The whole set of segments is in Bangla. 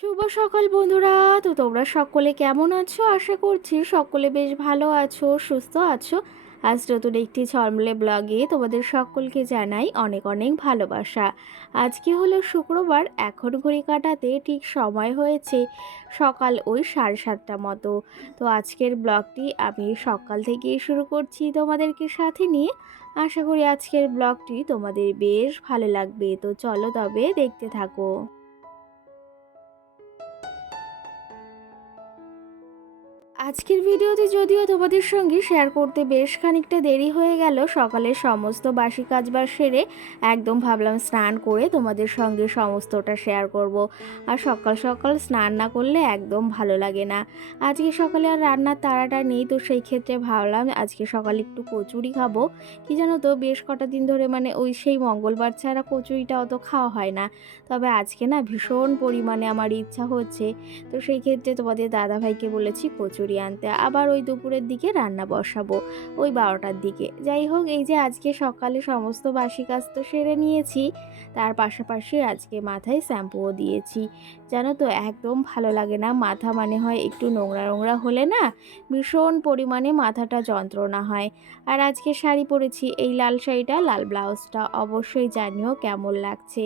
শুভ সকাল বন্ধুরা। তো তোমরা সকলে কেমন আছো? আশা করছি সকলে বেশ ভালো আছো, সুস্থ আছো। আজ নতুন একটি ঝলমলে ব্লগে তোমাদের সকলকে জানাই অনেক অনেক ভালোবাসা। আজকে হলো শুক্রবার, এখন ঘড়ি কাটাতে ঠিক সময় হয়েছে সকাল ওই 7:30 মতো। তো আজকের ব্লগটি আমি সকাল থেকেই শুরু করছি তোমাদেরকে সাথে নিয়ে। আশা করি আজকের ব্লগটি তোমাদের বেশ ভালো লাগবে। তো চলো তবে দেখতে থাকো। আজকের ভিডিওতে যদিও তোমাদের সঙ্গে শেয়ার করতে বেশ খানিকটা দেরি হয়ে গেল, সকালের সমস্ত বাসি কাজবাজ সেরে একদম ভাবলাম স্নান করে তোমাদের সঙ্গে সমস্তটা শেয়ার করব। আর সকাল সকাল স্নান না করলে একদম ভালো লাগে না। আজকে সকালে আর রান্নার তাড়াটা নেই, তো সেই ক্ষেত্রে ভাবলাম আজকে সকালে একটু কচুরি খাবো। কি জানো তো, বেশ কটা দিন ধরে মানে ওই সেই মঙ্গলবার ছাড়া কচুরিটা অত খাওয়া হয় না। তবে আজকে না ভীষণ পরিমাণে আমার ইচ্ছা হচ্ছে। তো সেই ক্ষেত্রে তোমাদের দাদাভাইকে বলেছি কচুরি আনতে, আবার ওই দুপুরের দিকে রান্না বসাবো ওই 12টার দিকে। যাই হোক, এই যে আজকে সকালে সমস্ত বাসি কাজ তো সেরে নিয়েছি, তার পাশাপাশি আজকে মাথায় শ্যাম্পুও দিয়েছি। জানো তো, একদম ভালো লাগে না, মাথা মানে হয় একটু নোংরা নোংরা হলে না ভীষণ পরিমাণে মাথাটা যন্ত্রণা হয়। আর আজকে শাড়ি পরেছি, এই লাল শাড়িটা, লাল ব্লাউজটা, অবশ্যই জানিও কেমন লাগছে।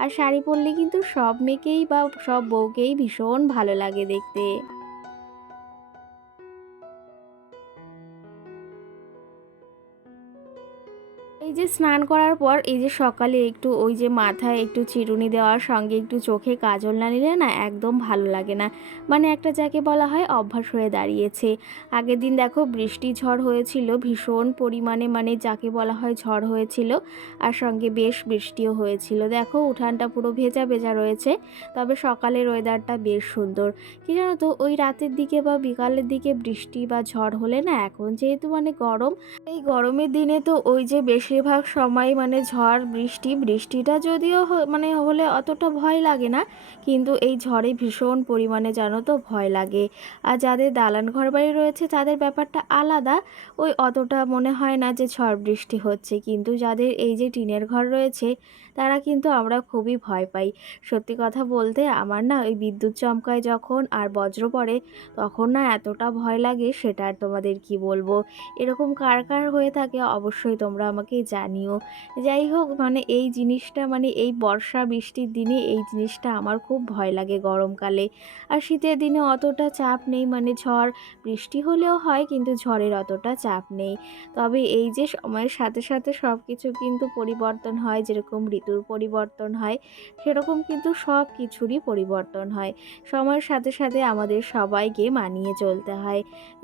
আর শাড়ি পরলে কিন্তু সব মেয়েকেই বা সব বউকেই ভীষণ ভালো লাগে দেখতে। এই যে স্নান করার পর এই যে সকালে একটু ওই যে মাথায় একটু চিরুনি দেওয়ার সঙ্গে একটু চোখে কাজল না নিলে না একদম ভালো লাগে না। মানে একটা যাকে বলা হয় অভ্যাস হয়ে দাঁড়িয়েছে। আগের দিন দেখো বৃষ্টি ঝড় হয়েছিল ভীষণ পরিমাণে, মানে যাকে বলা হয় ঝড় হয়েছিল, আর সঙ্গে বেশ বৃষ্টিও হয়েছিল। দেখো উঠানটা পুরো ভেজা ভেজা রয়েছে। তবে সকালের ওয়েদারটা বেশ সুন্দর। কি জানো তো, ওই রাতের দিকে বা বিকালের দিকে বৃষ্টি বা ঝড় হলে না, এখন যেহেতু মানে গরম, এই গরমের দিনে তো ওই যে বেশিরভাগ সময় মানে ঝড় বৃষ্টিটা যদিও মানে হলে অতটা ভয় লাগে না, কিন্তু এই ঝড়ে ভীষণ পরিমাণে জানো তো ভয় লাগে। আর যাদের দালান ঘর বাড়ি রয়েছে তাদের ব্যাপারটা আলাদা, ওই অতটা মনে হয় না যে ঝড় বৃষ্টি হচ্ছে, কিন্তু যাদের এই যে টিনের ঘর রয়েছে তারা কিন্তু আমরা খুবই ভয় পাই। সত্যি কথা বলতে আমার না ওই বিদ্যুৎ চমকায় যখন আর বজ্র পড়ে, তখন না এতটা ভয় লাগে সেটা আর তোমাদের কি বলবো। এরকম কার কার হয়ে থাকে অবশ্যই তোমরা আমাকে জানিও। যাই হোক, মানে এই জিনিসটা মানে এই বর্ষা বৃষ্টির দিনে এই জিনিসটা আমার খুব ভয় লাগে গরমকালে। আর শীতের দিনে অতটা চাপ নেই, মানে ঝড় বৃষ্টি হলেও হয় কিন্তু ঝড়ের অতটা চাপ নেই। তবে এই যে সময়ের সাথে সাথে সব কিছু কিন্তু পরিবর্তন হয়, যেরকম ঋতুর পরিবর্তন হয় সেরকম কিন্তু সব কিছুরই পরিবর্তন হয়। সময়ের সাথে সাথে আমাদের সবাইকে মানিয়ে চলতে হয়।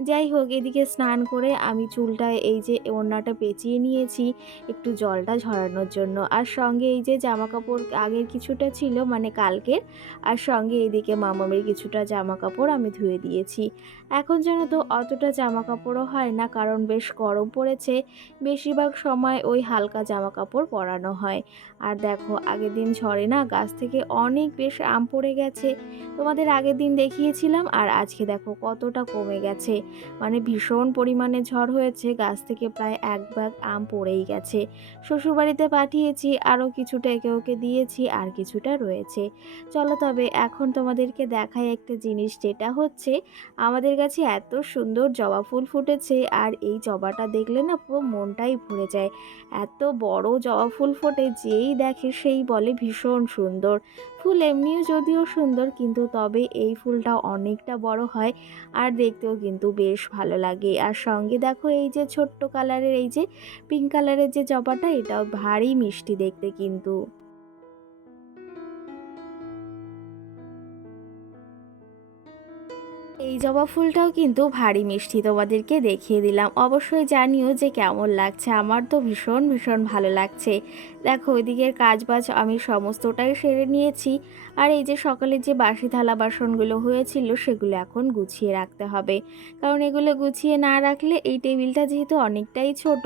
যাই হোক, এদিকে স্নান করে আমি চুলটা এই যে ওড়নাটা পেঁচিয়ে নিয়েছি একটু জলটা ঝরানোর জন্য, আর সঙ্গে এই যে জামা কাপড় আগের কিছুটা ছিল মানে কালকের, আর সঙ্গে এদিকে মামামের কিছুটা জামা কাপড় আমি ধুয়ে দিয়েছি। এখন যেন তো অতটা জামা কাপড়ও হয় না, কারণ বেশ গরম পড়েছে, বেশিরভাগ সময় ওই হালকা জামা কাপড় পরানো হয়। আর দেখো আগের দিন ঝড়ে না গাছ থেকে অনেক বেশ আম পড়ে গেছে, তোমাদের আগের দিন দেখিয়েছিলাম, আর আজকে দেখো কতটা কমে গেছে। মানে ভীষণ পরিমাণে ঝড় হয়েছে, গাছ থেকে প্রায় 1 ব্যাগ আম পড়েই গেছে। আছে। শ্বশুরবাড়িতে পাঠিয়েছি, আরও কিছুটা একে ওকে দিয়েছি, আর কিছুটা রয়েছে। চলো তবে এখন তোমাদেরকে দেখাই একটা জিনিস, যেটা হচ্ছে আমাদের কাছে এত সুন্দর জবা ফুল ফুটেছে, আর এই জবাটা দেখলে না পুরো মনটাই ভরে যায়। এত বড় জবা ফুল ফোটে, যেই দেখে সেই বলে ভীষণ সুন্দর। ফুল এমনিও যদিও সুন্দর, কিন্তু তবে এই ফুলটা অনেকটা বড় হয় আর দেখতেও কিন্তু বেশ ভালো লাগে। আর সঙ্গে দেখো এই যে ছোট্ট কালারের এই যে পিঙ্ক কালারের যে জবাটা, এটাও ভারী মিষ্টি দেখতে কিন্তু। এই জবা ফুলটাও কিন্তু ভারী মিষ্টি, তোমাদেরকে দেখিয়ে দিলাম। অবশ্যই জানিও যে কেমন লাগছে। আমার তো ভীষণ ভীষণ ভালো লাগছে। দেখো ওইদিকের কাজবাজ আমি সমস্তটাই সেরে নিয়েছি। আর এই যে সকালে যে বাসি থালা বাসনগুলো হয়েছিল সেগুলো এখন গুছিয়ে রাখতে হবে, কারণ এগুলো গুছিয়ে না রাখলে এই টেবিলটা যেহেতু অনেকটাই ছোট,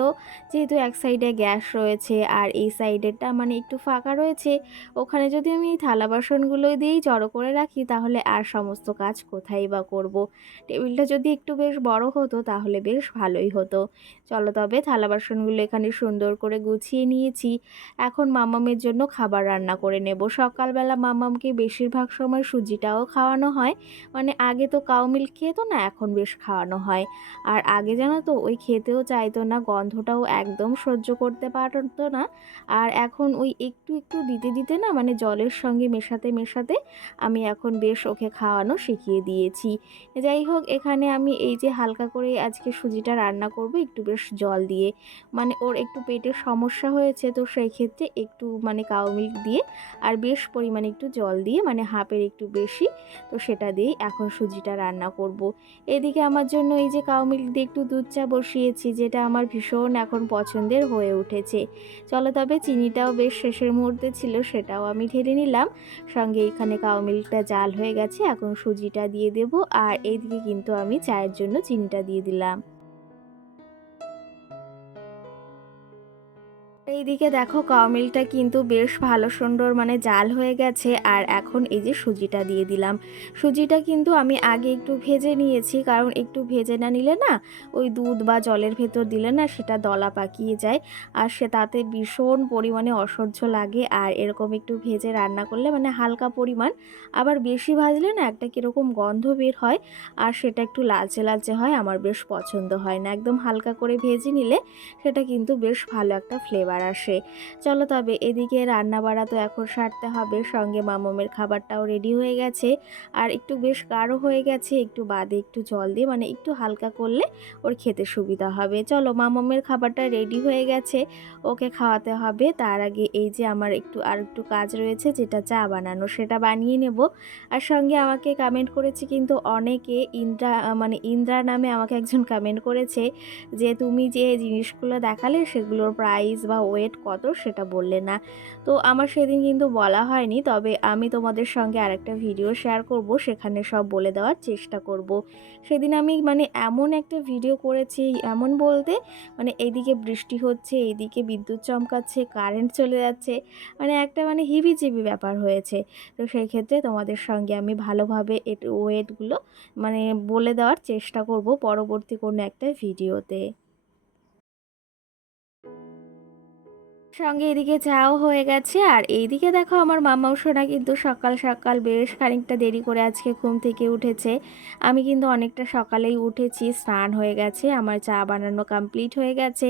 যেহেতু এক সাইডে গ্যাস রয়েছে আর এই সাইডেরটা মানে একটু ফাঁকা রয়েছে, ওখানে যদি আমি এই থালা বাসনগুলো দিয়েই জড়ো করে রাখি তাহলে আর সমস্ত কাজ কোথায় বা করব। টেবিলটা যদি একটু বেশ বড় হতো তাহলে বেশ ভালোই হতো। চলো তবে থালা বাসনগুলো এখানে সুন্দর করে গুছিয়ে নিয়েছি। এখন মামামের জন্য খাবার রান্না করে নেব। সকালবেলা মামামকে বেশিরভাগ সময় সুজিটাও খাওয়ানো হয়, মানে আগে তো কাউ মিল্ক খেতো না, এখন বেশ খাওয়ানো হয়। আর আগে জানো তো ওই খেতেও চাইতো না, গন্ধটাও একদম সহ্য করতে পারতো না। আর এখন ওই একটু একটু দিতে দিতে না, মানে জলের সঙ্গে মেশাতে মেশাতে আমি এখন বেশ ওকে খাওয়ানো শিখিয়ে দিয়েছি। যাই হোক, এখানে আমি এই যে হালকা করে আজকে সুজিটা রান্না করব একটু বেশ জল দিয়ে, মানে ওর একটু পেটের সমস্যা হয়েছে, তো সেই ক্ষেত্রে একটু মানে কাউ মিল্ক দিয়ে আর বেশ পরিমাণে একটু জল দিয়ে, মানে হাফের একটু বেশি, তো সেটা দিয়েই এখন সুজিটা রান্না করব। এদিকে আমার জন্য এই যে কাউ মিল্ক দিয়ে একটু দুধ চা বসিয়েছি, যেটা আমার ভীষণ এখন পছন্দের হয়ে উঠেছে। চলো তবে চিনিটাও বেশ শেষের মুহূর্তে ছিল, সেটাও আমি ঢেলে নিলাম। সঙ্গে এখানে কাউ মিল্কটা জাল হয়ে গেছে, এখন সুজিটা দিয়ে দেব। আর এইদিকে কিন্তু আমি চায়ের জন্য চিনিটা দিয়ে দিলাম। এইদিকে দেখো কাওমিলটা কিন্তু বেশ ভালো সুন্দর মানে জাল হয়ে গেছে, আর এখন এই যে সুজিটা দিয়ে দিলাম। সুজিটা কিন্তু আমি আগে একটু ভেজে নিয়েছি, কারণ একটু ভেজে না নিলে না ওই দুধ বা জলের ভেতর দিলে না সেটা দলা পাকিয়ে যায়, আর সে তাতে ভীষণ পরিমাণে অসহ্য লাগে। আর এরকম একটু ভেজে রান্না করলে মানে হালকা পরিমাণ, আবার বেশি ভাজলে না একটা কীরকম গন্ধ বের হয়, আর সেটা একটু লালচে লালচে হয়, আমার বেশ পছন্দ হয় না। একদম হালকা করে ভেজে নিলে সেটা কিন্তু বেশ ভালো একটা ফ্লেভার আসে। চলো তবে এদিকে রান্না বাড়া তো এখন সারতে হবে, সঙ্গে মামমের খাবারটাও রেডি হয়ে গেছে। আর একটু বেশ গাঢ় হয়ে গেছে, একটু বাদে একটু জল দিয়ে মানে একটু হালকা করলে ওর খেতে সুবিধা হবে। চলো মামমের খাবারটা রেডি হয়ে গেছে, ওকে খাওয়াতে হবে। তার আগে এই যে আমার আর একটু কাজ রয়েছে, যেটা চা বানানো, সেটা বানিয়ে নেব। আর সঙ্গে আমাকে কমেন্ট করেছে কিন্তু অনেকে, ইন্দ্রা নামে আমাকে একজন কমেন্ট করেছে যে তুমি যে জিনিসগুলো দেখালে সেগুলোর প্রাইস বা ওয়েট কত সেটা বললে না। তো আমার সেদিন কিন্তু বলা হয়নি, তবে আমি তোমাদের সঙ্গে আরেকটা ভিডিও শেয়ার করব, সেখানে সব বলে দেওয়ার চেষ্টা করব। সেদিন আমি মানে এমন একটা ভিডিও করেছি, এমন বলতে মানে এইদিকে বৃষ্টি হচ্ছে, এইদিকে বিদ্যুৎ চমকাচ্ছে, কারেন্ট চলে যাচ্ছে, মানে একটা মানে হিবিজিবি ব্যাপার হয়েছে। তো সেই ক্ষেত্রে তোমাদের সঙ্গে আমি ভালোভাবে ওয়েটগুলো মানে বলে দেওয়ার চেষ্টা করব পরবর্তী কোনো একটা ভিডিওতে। সঙ্গে এদিকে চাও হয়ে গেছে, আর এইদিকে দেখো আমার মামাও সোনা কিন্তু সকাল সকাল বেশ খানিকটা দেরি করে আজকে ঘুম থেকে উঠেছে। আমি কিন্তু অনেকটা সকালেই উঠেছি, স্নান হয়ে গেছে, আমার চা বানানো কমপ্লিট হয়ে গেছে,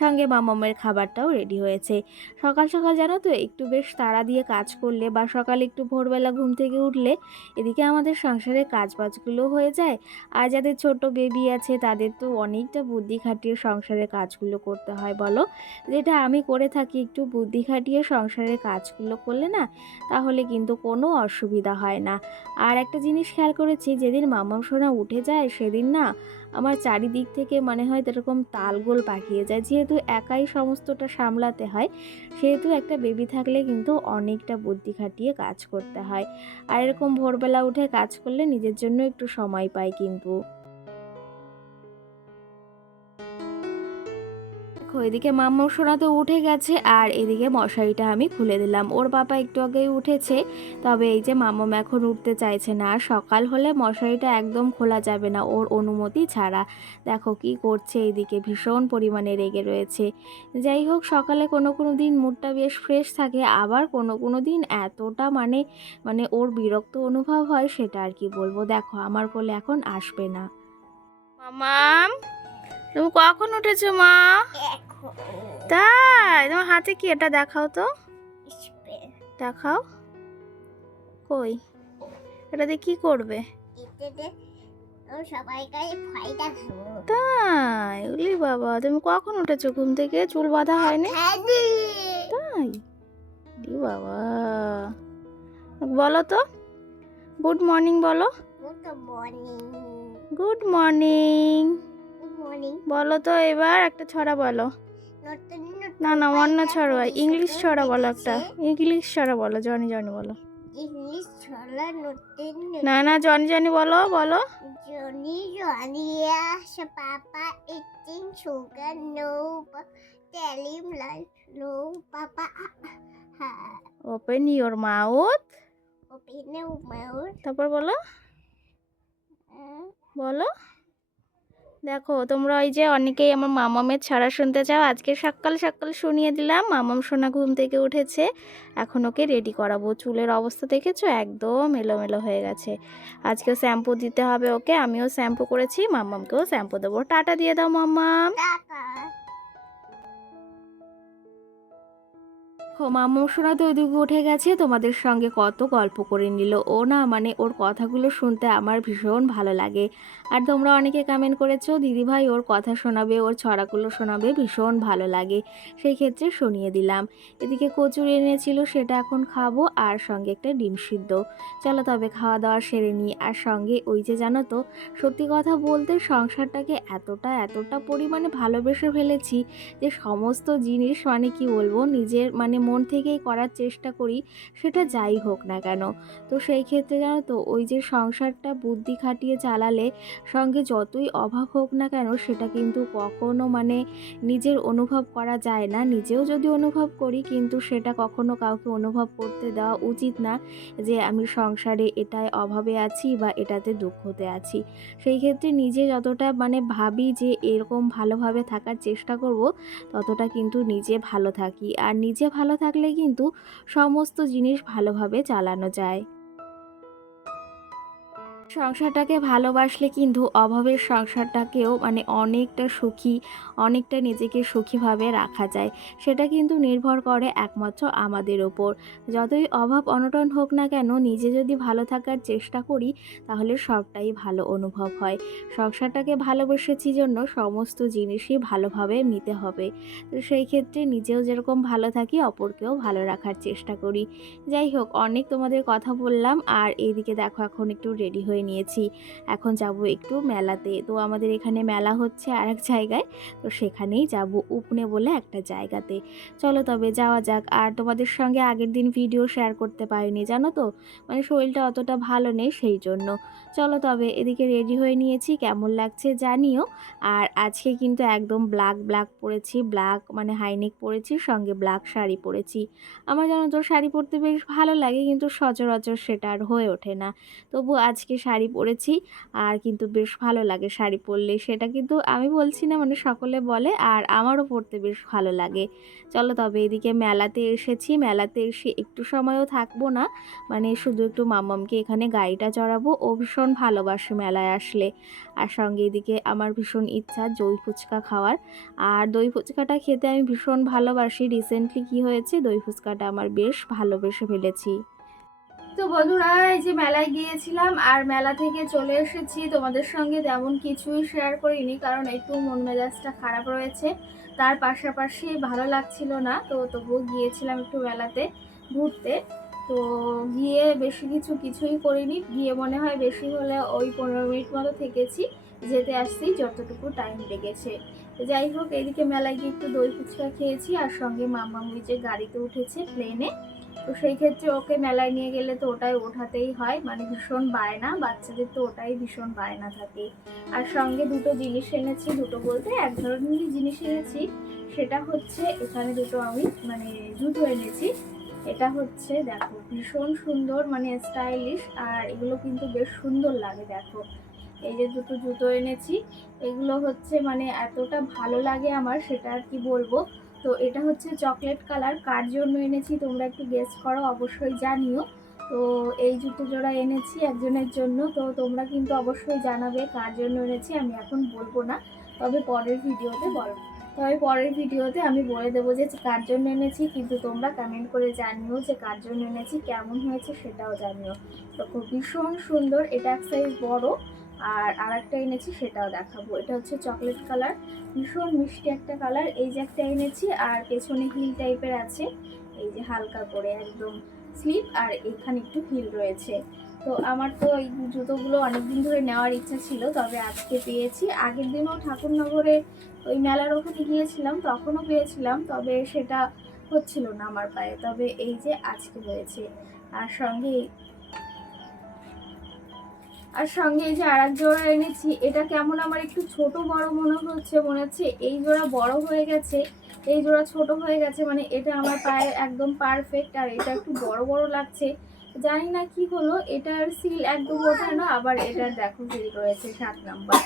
সঙ্গে মামামের খাবারটাও রেডি হয়েছে। সকাল সকাল জানো তো একটু বেশ তাড়া দিয়ে কাজ করলে বা সকালে একটু ভোরবেলা ঘুম থেকে উঠলে এদিকে আমাদের সংসারের কাজবাজগুলো হয়ে যায়। আর যাদের ছোট বেবি আছে তাদের তো অনেকটা বুদ্ধি খাটিয়ে সংসারের কাজগুলো করতে হয় বলো, যেটা আমি করে থাকি। একটু বুদ্ধি খাটিয়ে সংসারের কাজগুলো করলে না তাহলে কিন্তু কোনো অসুবিধা হয় না। আর একটা জিনিস খেয়াল করেছি, যেদিন মামাম সোনা উঠে যায় সেদিন না আমার চারিদিক থেকে মনে হয় এরকম তালগোল পাকিয়ে যায়, যেহেতু একাই সমস্তটা সামলাতে হয়, সেহেতু একটা বেবি থাকলে কিন্তু অনেকটা বুদ্ধি খাটিয়ে কাজ করতে হয়। আর এরকম ভোরবেলা উঠে কাজ করলে নিজের জন্য একটু সময় পাই কিন্তু। দেখো এদিকে মাম্মু সোনা তো উঠে গেছে আর এদিকে মশারিটা আমি খুলে দিলাম। ওর বাবা একটু আগেই উঠেছে, তবে এই যে মাম্মাম এখন উঠতে চাইছে না। আর সকাল হলে মশারিটা একদম খোলা যাবে না ওর অনুমতি ছাড়া। দেখো কি করছে, এইদিকে ভীষণ পরিমাণে রেগে রয়েছে। যাই হোক, সকালে কোনো কোনো দিন মুডটা বেশ ফ্রেশ থাকে, আবার কোনো কোনো দিন এতটা মানে মানে ওর বিরক্ত অনুভব হয় সেটা আর কি বলবো। দেখো আমার কোলে এখন আসবে না। মামাম, তুমি কখন উঠেছো মা? তাই? তোমার হাতে কি এটা দেখাও তো, দেখাও। কই, এটা দিয়ে কি করবে? তাই? উলি বাবা, তুমি কখন উঠেছো ঘুম থেকে? চুল বাঁধা হয়নি? তাই? ই বাবা, বলো তো, গুড মর্নিং বলো। গুড মর্নিং বলো তো, এবার একটা ছড়া বলো। না না, অন্য ছড়া, ইংলিশ ছড়া বলো, একটা ইংলিশ ছড়া বলো, জনি জনি বলো। না না, জনি জনি বলো বলো। Papa eating sugar, no. Tell him like no, Papa. Open your mouth. Open your mouth. তারপর বলো, বলো। দেখো তোমরা ওই যে অনেকেই আমার মামামের ছড়া শুনতে চাও, আজকে সকাল সকাল শুনিয়ে দিলাম। মামাম সোনা ঘুম থেকে উঠেছে, এখন ওকে রেডি করাবো। চুলের অবস্থা দেখেছো, একদম এলোমেলো হয়ে গেছে। আজকেও শ্যাম্পু দিতে হবে ওকে, আমিও শ্যাম্পু করেছি, মাম্মামকেও শ্যাম্পু দেবো। টাটা দিয়ে দাও মাম্মাম। মাম্মু সোনা তো ওইদিকে উঠে গেছে, তোমাদের সঙ্গে কত গল্প করে নিল ও না, মানে ওর কথাগুলো শুনতে আমার ভীষণ ভালো লাগে। আর তোমরা অনেকে কমেন্ট করেছো দিদিভাই ওর কথা শোনাবে, ওর ছড়াগুলো শোনাবে, ভীষণ ভালো লাগে, সেই ক্ষেত্রে শুনিয়ে দিলাম। এদিকে কচুরি এনেছিল, সেটা এখন খাবো, আর সঙ্গে একটা ডিম সিদ্ধ। চলো তবে খাওয়া দাওয়া সেরে নিই। আর সঙ্গে ওই যে জানো তো, সত্যি কথা বলতে সংসারটাকে এতটা এতটা পরিমাণে ভালোবেসে ফেলেছি যে সমস্ত জিনিস মানে কি বলবো, নিজের মানে মন থেকেই করার চেষ্টা করি, সেটা যাই হোক না কেন। তো সেই ক্ষেত্রে জানো তো, ওই যে সংসারটা বুদ্ধি খাটিয়ে চালালে সঙ্গে যতই অভাব হোক না কেন, সেটা কিন্তু কখনো মানে নিজের অনুভব করা যায় না। নিজেও যদি অনুভব করি, কিন্তু সেটা কখনো কাউকে অনুভব করতে দেওয়া উচিত না যে আমি সংসারে এটায় অভাবে আছি বা এটাতে দুঃখতে আছি। সেই ক্ষেত্রে নিজে যতটা মানে ভাবি যে এরকম ভালোভাবে থাকার চেষ্টা করব, ততটা কিন্তু নিজে ভালো থাকি। আর নিজে ভালো থাকলে কিন্তু সমস্ত জিনিস ভালোভাবে চালানো যায়। সংসারটাকে ভালোবাসলে কিন্তু অভাবের সংসারটাকেও মানে অনেকটা সুখী, অনেকটা নিজেকে সুখীভাবে রাখা যায়। সেটা কিন্তু নির্ভর করে একমাত্র আমাদের ওপর। যতই অভাব অনটন হোক না কেন, নিজে যদি ভালো থাকার চেষ্টা করি, তাহলে সবটাই ভালো অনুভব হয়। সংসারটাকে ভালোবেসেছি জন্য সমস্ত জিনিসই ভালোভাবে নিতে হবে। তো সেই ক্ষেত্রে নিজেও যেরকম ভালো থাকি, অপরকেও ভালো রাখার চেষ্টা করি। যাই হোক, অনেক তোমাদের কথা বললাম। আর এইদিকে দেখো এখন একটু রেডি হয়ে নিয়েছি, এখন যাব একটু মেলাতে। তো আমাদের এখানে মেলা হচ্ছে আরেক জায়গায়, তো সেখানেই যাব, উপনে বলে একটা জায়গাতে। চলো তবে যাওয়া যাক। আর তোমাদের সঙ্গে আগের দিন ভিডিও শেয়ার করতে পারিনি জানো তো, মানে শরীরটা অতটা ভালো নেই সেই জন্য। চলো তবে এদিকে রেডি হয়ে নিয়েছি, কেমন লাগছে জানিও। আর আজকে কিন্তু একদম ব্ল্যাক ব্ল্যাক পরেছি, ব্ল্যাক মানে হাইনেক পরেছি, সঙ্গে ব্ল্যাক শাড়ি পরেছি। আমার জানো তো শাড়ি পরতে বেশ ভালো লাগে, কিন্তু সচরাচর সেটা আর হয়ে ওঠে না। তবু আজকে শাড়ি পরেছি, আর কিন্তু বেশ ভালো লাগে শাড়ি পরলে। সেটা কিন্তু আমি বলছি না, মানে সকলে বলে, আর আমারও পরতে বেশ ভালো লাগে। চলো তবে এদিকে মেলাতে এসেছি, মেলাতে এসে একটু সময়ও থাকবো না, মানে শুধু একটু মাম্মামকে এখানে গাড়িটা চড়াবো। ও ভীষণ ভালোবাসে মেলায় আসলে। আর সঙ্গে এদিকে আমার ভীষণ ইচ্ছা দই ফুচকা খাওয়ার। আর দই ফুচকাটা খেতে আমি ভীষণ ভালোবাসি। রিসেন্টলি কি হয়েছে, দই ফুচকাটা আমার বেশ ভালোবেসে ফেলেছি। তো বন্ধুরা, এই যে মেলায় গিয়েছিলাম আর মেলা থেকে চলে এসেছি। তোমাদের সঙ্গে তেমন কিছুই শেয়ার করিনি, কারণ একটু মন মেজাজটা খারাপ রয়েছে, তার পাশাপাশি ভালো লাগছিল না। তো তবুও গিয়েছিলাম একটু মেলাতে ঘুরতে। তো গিয়ে বেশি কিছুই করিনি, গিয়ে মনে হয় বেশি হলে ওই 15 মিনিট মতো থেকেছি, যেতে আসতেই যতটুকু টাইম লেগেছে। যাই হোক, এদিকে মেলায় গিয়ে একটু দই ফুচকা খেয়েছি, আর সঙ্গে মাম্মাম ওই যে গাড়িতে উঠেছে প্লেনে, তো সেই ক্ষেত্রে ওকে মেলায় নিয়ে গেলে তো ওটাই ওঠাতেই হয়, মানে ভীষণ বায়না, বাচ্চাদের তো ওটাই ভীষণ বায়না থাকে। আর সঙ্গে দুটো জিনিস এনেছি, দুটো বলতে এক ধরনেরই জিনিস এনেছি। সেটা হচ্ছে এখানে দুটো আমি মানে জুতো এনেছি। এটা হচ্ছে দেখো ভীষণ সুন্দর, মানে স্টাইলিশ, আর এগুলো কিন্তু বেশ সুন্দর লাগে। দেখো এই যে দুটো জুতো এনেছি, এগুলো হচ্ছে মানে এতটা ভালো লাগে আমার, সেটা আর কি বলবো। তো এটা হচ্ছে চকলেট কালার। কার জন্য এনেছি তোমরা একটু গেস করো, অবশ্যই জানিও। তো এই জুতো জোড়া এনেছি একজনের জন্য, তো তোমরা কিন্তু অবশ্যই জানাবে কার জন্য এনেছি। আমি এখন বলবো না, তবে পরের ভিডিওতে বলবো। তবে পরের ভিডিওতে আমি বলে দেবো যে কার জন্য এনেছি, কিন্তু তোমরা কমেন্ট করে জানিও যে কার জন্য এনেছি, কেমন হয়েছে সেটাও জানিও। তো খুব ভীষণ সুন্দর, এটা এক সাইজ বড়। আর আরেকটা এনেছি সেটাও দেখাবো। এটা হচ্ছে চকলেট কালার, ভীষণ মিষ্টি একটা কালার। এই যে একটা এনেছি, আর পেছনে হিল টাইপের আছে, এই যে হালকা করে একদম স্লিপ, আর এখানে একটু হিল রয়েছে। তো আমার তো এই জুতোগুলো অনেকদিন ধরে নেওয়ার ইচ্ছা ছিল, তবে আজকে পেয়েছি। আগের দিনও ঠাকুরনগরে ওই মেলার ওখানে গিয়েছিলাম, তখনও পেয়েছিলাম, তবে সেটা হচ্ছিল না আমার পায়ে, তবে এই যে আজকে হয়েছে। আর সঙ্গে এই যে আর এক জোড়া এনেছি, এটা কেমন আমার একটু ছোট বড় মনে হচ্ছে এই জোড়া বড় হয়ে গেছে, এই জোড়া ছোট হয়ে গেছে, মানে এটা আমার পায়ে একদম পারফেক্ট, আর এটা একটু বড় বড় লাগছে। জানি না কি হলো, এটার সিল একদম ওঠে না, আবার এটার দেখো সিল রয়েছে 7 নাম্বার।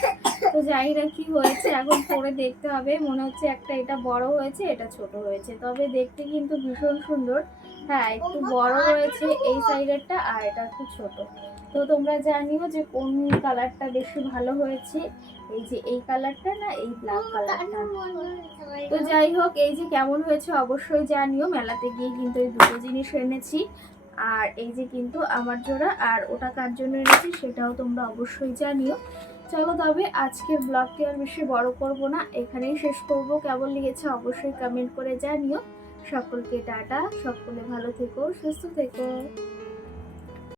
তো জানি না কি হয়েছে, এখন পরে দেখতে হবে। মনে হচ্ছে একটা এটা বড় হয়েছে, এটা ছোট হয়েছে, তবে দেখতে কিন্তু ভীষণ সুন্দর। হ্যাঁ, একটু বড় রয়েছে এই সাইডেরটা, আর এটা একটু ছোট। তো তোমরা জানিও যে কোন কালারটা বেশি ভালো হয়েছে, এই যে এই কালারটা না এই ব্ল্যাক কালারটা। তো যাই হোক, এই যে কেমন হয়েছে অবশ্যই জানিও। মেলাতে গিয়ে কিন্তু এই দুটো জিনিস এনেছি, আর এই যে কিন্তু আমার জোড়া, আর ওটা কার জন্য এনেছি সেটাও তোমরা অবশ্যই জানিও। চলো তবে আজকের ব্লগটি আর বেশি বড় করব না, এখানেই শেষ করব। কেমন লেগেছে অবশ্যই কমেন্ট করে জানিও। সকলকে টাটা, সকলে ভালো থেকো, সুস্থ থেকো।